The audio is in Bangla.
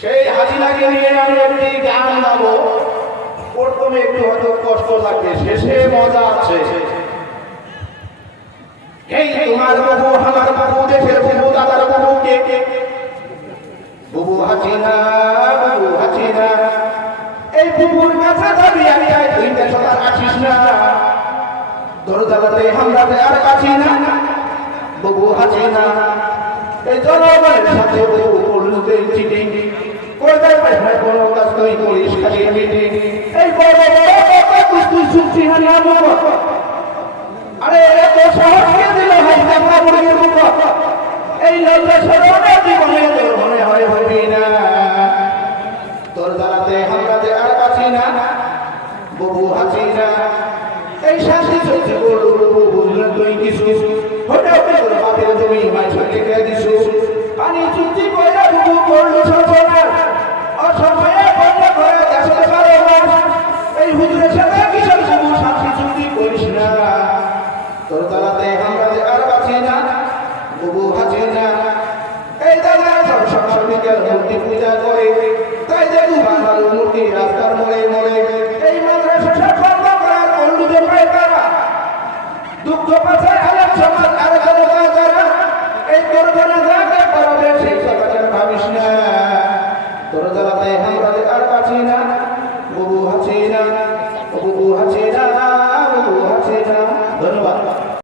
সেই হাসিনাকে নিয়ে আমি একটি গান গাবো। প্রথমে একটু হয়তো কষ্ট লাগবে, শেষে মজা আছে। এই তোমার বাবু, আমার বাবু, দেশের বাবু, দাদার বাবু, কে কে বুবু হাসিনা, বুবু হাসিনা। এই বুবুর কাছে দাঁড়িয়ে আমি তুই দেশে তার আসিস না, তোর জ্বালাতে হামলাতে আর কাছি না বুবু হাসিনা। এই জনগণের সাথে বুবু করতে চিঠি করতে পারবে কোনো কাজ তুই করিস খালি মিটিং। এই বড় বড় কথা তুই শুনছি হানি আমার, আরে এত সাহস কে দিল ভাই দেখা মুরগির মুখ? এই লজ্জা সরণে জীবনে তোর মনে হয় হবি না, তোর জ্বালাতে হামলাতে আর কাছি না বুবু হাসিনা। এই শান্তি চলছে বলু বুবু, বুঝলে তুই কিছু হতে হতে তোর বাপের জমি মাইশা থেকে দিছু। পানি চুক্তি কইরা বুবু করলু সর্বনাশ, অসময়ে বন্ধ করে দেশের কারো। এই হুজুরের সাথে কিসব বুবু শান্তি চুক্তি করিস না, তোর জ্বালাতে হামলাতে আর কাছি না বুবু হাসিনা। এই দাদা সব সকাল বিকেল মূর্তি পূজা করে, তাই দেখু বাংলার মূর্তি রাস্তার মোড়ে মোড়ে। এই মাদ্রাসা সব বন্ধ করার করলু যে পায়তারা, দুঃখ পাচার আলেম সমাজ আর জনতা যারা এই করবনা যাকে করবে সেই কথা ভাবিস না, তোর জ্বালাতে হামলাতে আর কাছি না